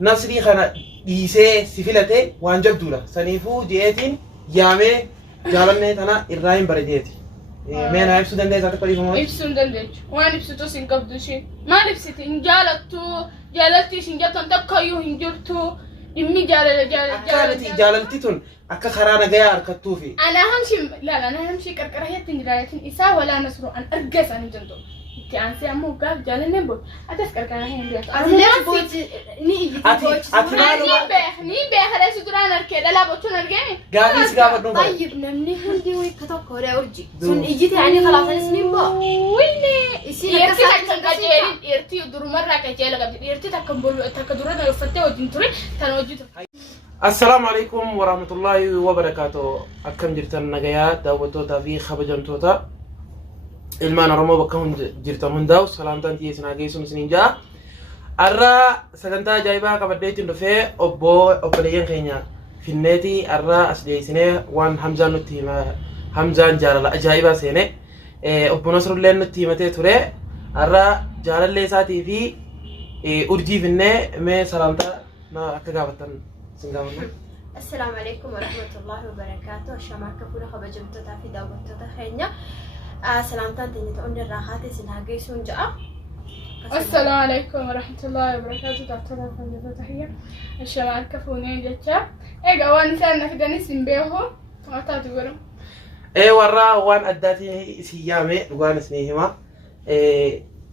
nasrii kana dhiisee si filate waan jabduudha. Saniifuu jeetiin yaamee jaalannee tana irraa hin barajeeti. Mee naa ibsuu dandeessaa tokko dhiifamoo? Ibsuun dandeechu. Waan ibsitu sin qabdu isheen. Maal ibsiti? Hin jaalattu. Jaalalti ishin jettan takkayyuu hin jirtu. Dhimmi jaalalti tun akka karaa nagayaa harkattuufi. Ana hamshi qarqara heetti hin jiraatin isaa walaa nasruu an arga isaanii jentu. Itti aansee ammoo gaaf jaalanneen booda atas qarqara hin jiratu. Ni beekadha si duraan arkee dhalaa bochuun argeemi. Gaafis gaafa dhuunfa. طيب نمني هندي ويكتوك ولا أرجي سن إجيت يعني خلاص اسمين بقى إرتي تكن كجيل إرتي دور مرة كجيل قبل إرتي تكن بلو تكدورنا يفتح وجنتوري تنوجد. السلام عليكم ورحمة الله وبركاته. أكم جرتنا نجايا دعوتوتا في خبجنتوتا. ilmaan oromoo bakka jirtan hundaa'u salaamtaan dhiyeessinaa geessuun isiniin ja'a. Har'a sagantaa ajaa'ibaa qabaddeetiin dhufee obboleeyyan keenya finneetii har'a as dhiyeessinee waan Hamzaan nutti hima. Hamzaan jaalala ajaa'ibaa seene obbo Nasrullee nutti himatee ture. Har'a jaalallee isaatii fi urjii finnee mee salaamtaa akka gaafattan isin gaafanna. السلام عليكم ورحمة الله وبركاته. الشمال كفورة خبجنتوتا في دعوتوتا خينيا. سلامتان تاني تقولنا الراحات سنها جيسون جاء. السلام عليكم ورحمة الله وبركاته. تعتبر فنجة تحية. الشمال كفوني جتة. إيه جوان سألنا في دنيس نبيعهم. ما تعتبرهم. إيه ورا وان أداتي سيامي وان سنيهما.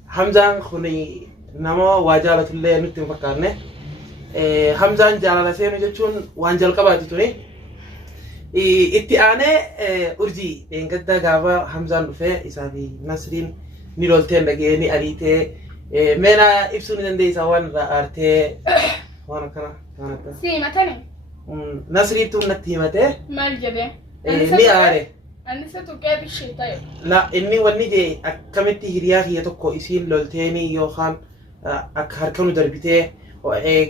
حمزان خوني نما واجالة اللي نتيم فكرنا. حمزان جالة سينو جتشون وان جل كباتي توني. itti aanee urjii gadda gaafa Hamzaan dhufee isaa fi Nasriin ni lolteen dhagee ni ariitee meena ibsuu ni dandeessaa waan irraa aartee waan akkana waan akka. Si himatani? Nasriitu natti himatee. Maal jedhee? Ni aare. Anisa tuqee bishee ta'e. La inni wanni jee akkamitti hiriyaa kiyya tokko isiin lolteeni yookaan akka harka nu darbitee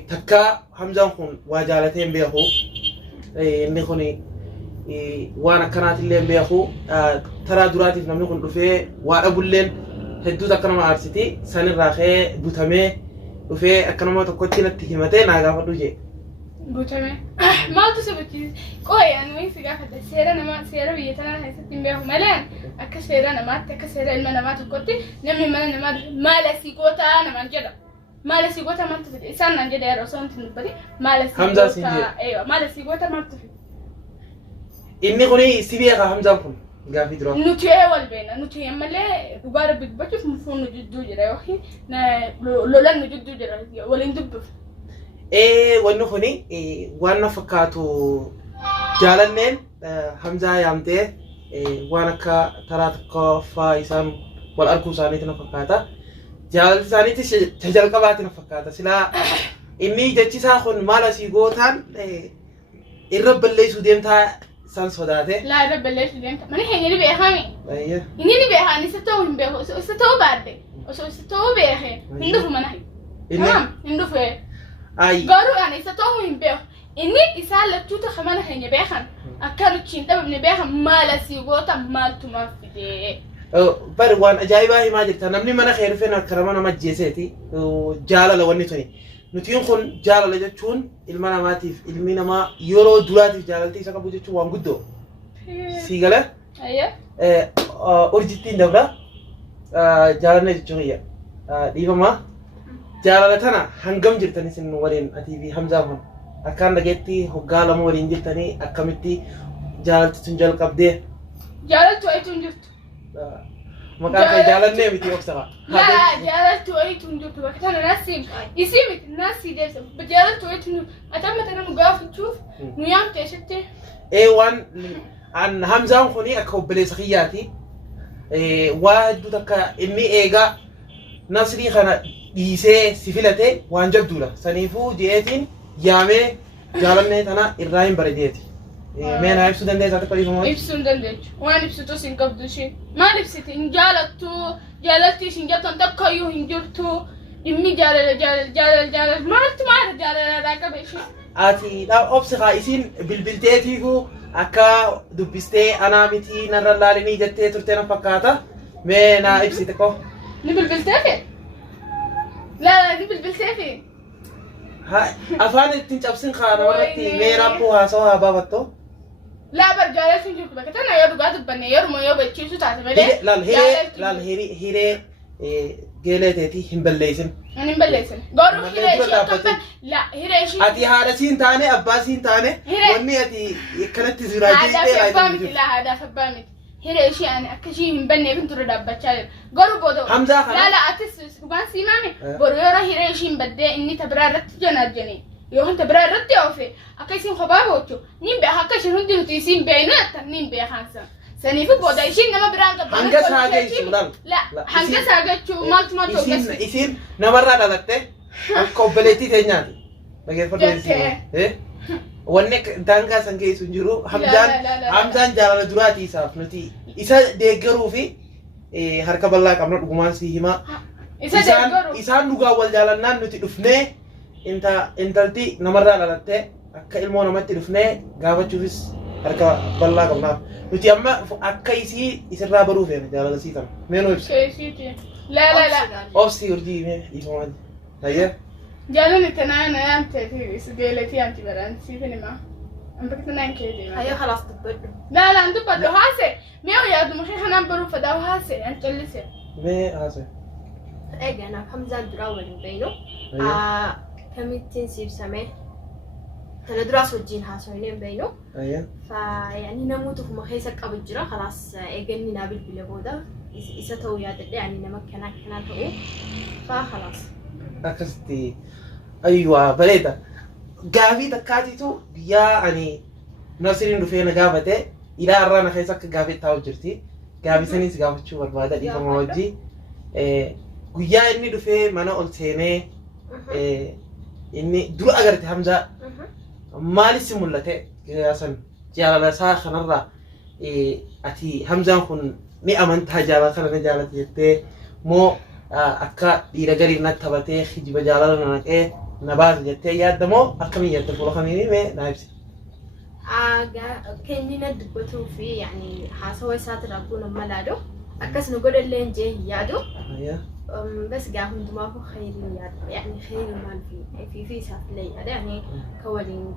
takka Hamzaan kun waa jaalatee hin beeku inni kuni. waan akkanaati illee beeku taraa duraatiif namni kun dhufee waa dhabulleen hedduutu akka nama aarsiti sanirraa ka'ee butamee dhufee akka nama tokkotti natti himatee naa gaafadhu jee. Butamee? Maaltu sibitti? Qooyi ani si gaafadha seera biyya tanaa keessatti hin beeku malee akka seera namaatti akka seera ilma namaa tokkotti namni mana namaa maala siqootaa namaan jedha. Maala siqootaa maaltu fide? Isaan naan jedha yeroo osoo wanti hin dubbate maala siqootaa maaltu fide? Inni kuni si beeka Hamzaan kun gaafii dura. Nuti wal beena nuti ammallee dhugaa rabbi dubbachuuf mufuun nu jidduu jira yookiin lolan nu jidduu jira waliin dubbifu. Wanni kuni waan na fakkaatu jaalanneen Hamzaa yaamtee waan akka taraa tokkoffaa isaan wal arguu isaaniitti na fakkaata. Jaalalli isaaniitti jalqabaatti na fakkaata. Silaa inni jechisaa kun maal asii gootaan irra balleessuu deemtaa san sodaate. لا رب الله يسلمك. ماني هني اللي بيهاني. أيه. إني اللي بيهاني ستوهم بيه ستوه بعد. ستوه بيه. عنده مناهي. تمام عنده فيه. أي. قالوا يعني ستوهم بيه. إني إسال لتوتا خمانة هني بيهان. أكلوا تشين تبى بني بيهان مال سيغوتا مال توما فيدي. بروان أجايبه هي ما جت. نمني منا خير فينا كرمنا ما جيسيتي. جالا لوني توني. نتيجة كون جالا لجتشون المنا ماتيف المنا ما يورو دولاتيف جالتي سكا بوجتشون وان قدو سيغلا أيه أورجيتين دبلا جالا نجتشون هي ديفا ما جالا لتنا هنگم جرتني سن ورين أتي في حمزة هم أكان لجيتي هقالا مورين جرتني أكمتي جالا تنجل قبده جالا تويتون جرت مكان جالا نيمتي وقتها لا جالا تويتون جرت وقتها ناسي يسيبك ناسي ديس بجالا تويتون أتمت أنا مقاف تشوف نيام تيشتي وان عن همزة خوني أكوب بليسخياتي واحد تكا إني إيجا نصري خنا ديسه سفلته وان جبدولا سنيفو جيتين يامي جالني تنا إبراهيم برديتي مين هاي بسودان ده زاتك قريبا ما بسودان ده وانا بسودو سينكاب دوشي ما لبستي إن جالتي سينجاتو أنت كيو هنجرتو إمي جال ما جال راكا بيشي آتي لا أبصق إسين بالبلتاتي هو أكا دبستي أنا متي نرى لالني جتة ترتنا فكاتا مين هاي بسيتكو نبل بالتافه لا نبل بالتافه afaan ittiin cabsin kaana warratti mee rabbuu haasawaa baafatto لا برجع لك نجيب بك أنا يا رجعت بني يا رما يا بتشيل سو تعرف ملء لال هيري جيلتي هم بليسن أنا مبلسن قالوا هيري لا هيري شيء أتي هذا سين تاني أباسين تاني وني أتي كانت تزوراجي هذا فبامت لا هذا فبامت هيري شيء أنا أكشي من بني بنت رد بتشال قالوا بودو حمزة لا أتس ربان سيمامي قالوا يا هيري شيء بدي إني تبرر رت جني يوهن تبرر رت يوفي أكيسين خبابوتشو نيم بحكش هندي وتيسين بينات نيم بحنسا سنيف بودا يشين نما براغ هنگس هاجي سودان لا هنگس هاجي مالت ما توغس يسين نمرة دلته كوبلتي تنياتي بغير فدوسي ونك دانغا سانجي سنجرو حمزان جالا دراتي صاف نتي إسا ديغرو في harka bal'aa qabna dhugumaan si hima isaan dhugaa wal jaalannaan nuti dhufnee intalti namarraa dhalattee akka ilmoo namatti dhufnee gaafachuufis harka bal'aa qabnaaf nuti amma akka isii isirraa baruu feene jaalala sii kana meenuu ibsa لا obsi urjii mee dhiifamaa hayya جالوني تنانا أنت في سجلتي أنت بران سيفني ما أم بكتنا كذي ما هيا خلاص تبدو لا أنت بدو هاسي ميو يا دم خي خنا برو فداو هاسي أنت اللي سي mee haase إيه أنا حمزان دراول بينه كميتين سيب سماه تندرس وجين هاسوينين بينه hayya فيعني نموت في مخيسك قبل جرا خلاص إيجني نابل بلبودا إساتو يا دلي يعني نمكنا كنا تقول فخلاص akkasitti ayyuwa bareeda gaafii takkaatitu guyyaa ani nasiriin dhufee na gaafate ilaa irraa na keessa akka gaafii taa'u jirti gaafii saniis gaafachuu barbaada dhiifama wajji guyyaa inni dhufee mana ol seenee inni dura agarte Hamzaa maalis mul'ate san jaalala isaa kanarraa ati Hamzaan kun ni amantaa jaalala kana na jaalate jettee moo akka dhiira gariin natti taphatee hijiba jaalala na naqee na baase jettee yaaddamoo akkamiin yaadda fuula kamiin mee naa ibsi. Kennina dubbatuu fi yani haasawaa isaati rabbuun amma laadhu akkas nu godhallee hin jee hin yaadu. بس قاعد ما هو خير يعني خير ما في سافلي يعني كولين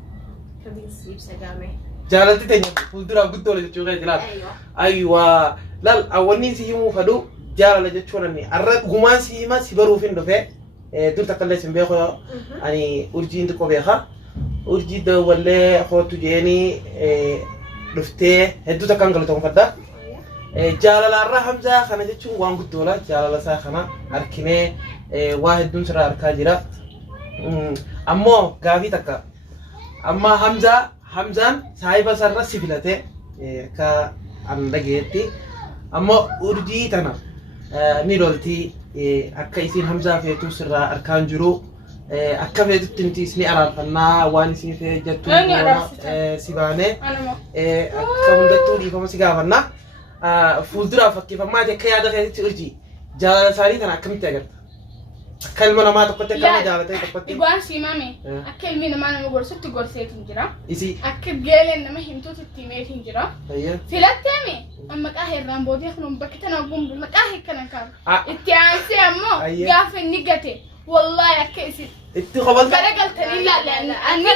كبير سيب سجامه. جالتي تاني فلترا قلت ولا تشوفي جلال. أيوة لا أولين سيمو فدو جال جتشونني الرد غمان سيما سيبرو فين دفع دور تكلم سنبيخو يعني أرجين تكوبيخا أرجين ده ولا خو تجيني دفته هدو تكانغلو تونفدا جال الرا حمزة خنا جتشون وان قدولا جال السا خنا أركنه واحد دون سر أركاجرا أمو غافي تكا أما حمزان سايبا سر سيفلته كا أندعيتي أما أرجي تنا نيرولتي akka isin Hamzaa feetu sirraa arkaan jiru akka feetutti nuti isin araarfannaa waan isin fee jettu si baane akka hundattuu dhiifama si gaafannaa fuulduraaf fakkeeffammaati akka yaada feetutti urjii jaalala isaanii kana akkamitti agarta akka ilma namaa tokkotti akkama jaalatee tokkotti dhugaan siimame akka ilmi namaa nama gorsutti gorseetu hin jira isi akka geeleen nama himtuutti itti himeetu hin jira filatteemi maqaa heerraan boodee kun bakka tana gumbu maqaa heekkanan kaa'u itti aansee ammoo gaafa inni gate wallahi akka isin itti qobalta garagaltanii ilaalle anni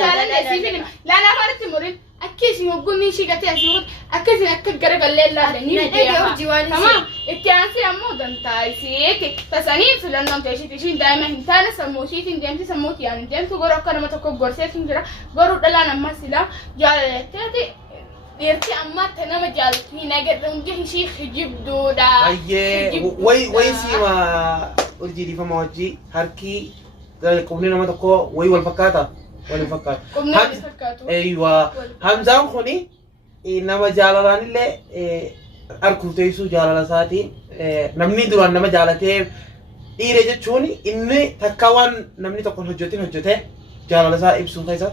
jaalanne siifin laala afaanitti murin akka isin hoggumni ishii gatee asii akka isin akka garagallee ilaalle ni beekama itti aansee ammoo dantaa isiiti tasanii filannoon teeshiti ishiin daa'ima hin taane sammuu ishiitiin deemti sammuuti yaan hin deemtu goruu akka nama tokko gorseetu hin jira goruu dhalaan ammas silaa jaalatteeti Dirti amma tanama jalti nagar unge hishi khijib doda ayye way sima urji di fama wajji harki qubni nama tokko way wal fakkaata wal fakkaata qubni wal fakkaatu aywa Hamzaan khuni nama jaalalanillee arkuteesu jaalala saati namni duraan nama jaalatee dhiire jechuun inni takka waan namni tokko hojjete jaalala isaa ibsuun keessa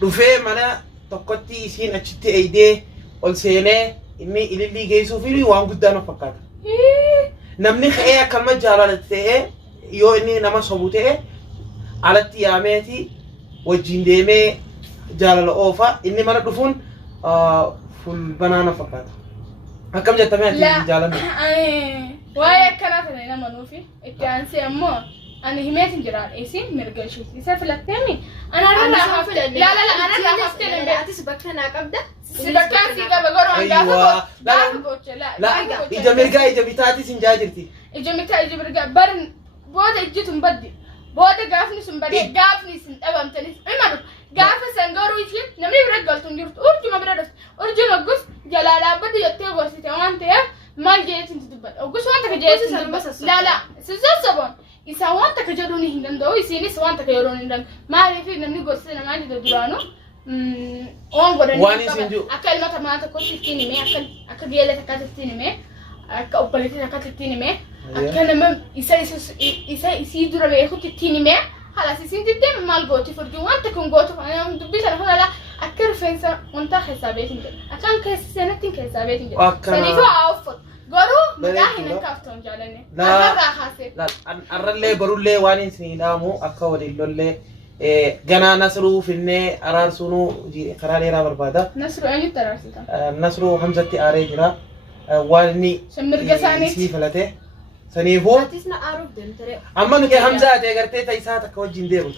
dhufee mana tokkotti isiin achitti eeyidee ol seenee inni ilillii geessuu fi waan guddaa na fakkaata. Namni ka'ee akkama jaalala ta'ee yoo inni nama sobu ta'e alatti yaameeti wajjin deemee jaalala oofa inni mana dhufuun fulbanaa na fakkaata. Akkam jettamee ati jaalanne? Waa'ee akkanaa kana nama nuufi itti aansee ammoo أنا هميت جرال إيسين مرجل شو يسافر التامي أنا راح لا لا لا أنا راح أفتن لا تسبكنا قبضة سبكان في قبل قرون أيوة. لا إجا مرقا إجا بتاعتي سنجاجرتي إجا متى إجا مرقا برن بودا إجتم بدي بودا قافني سنبدي قافني سن أبام تنس إمانو قاف سنجارو يجي نمني برجل تنجرت أرجو ما برادس أرجو نقص جلالا بدي يتيجو ستوان تيا ما جيت انت تبد أقص وانت كجيت لا لا سزسبون يسوون تكجروني هندم دو يسيني سوون تكجروني هندم ما أعرف إن نمني قصنا ما جد درانو واني سنجو أكل ما تما تكون تيني مي أكل جيلة تكاد تيني مي أكل أوبلتي تكاد تيني مي أكل ما يسيدورا بياخد تيني مي خلاص يسين تدم مال قوتي فرجو وانت كون قوتو أنا دبي سنة هلا لا أكل فينسا وانت حسابيتين أكل كيسينتين كيسابيتين سنيفو أوفر قرو مداهن كافتون جالني لا خاسر لا أرلي برولي واني سنينامو أكوالي اللولي جنا نصرو فيني أرارسونو قرالي را بربادا نصرو أني ترارسيتا نصرو حمزة آريجرا واني شمر قسانيت سنيفلته سنيفو تسنا أعرف دم ترى أما نكى حمزة تيجرتي تيسات كوجين ديرو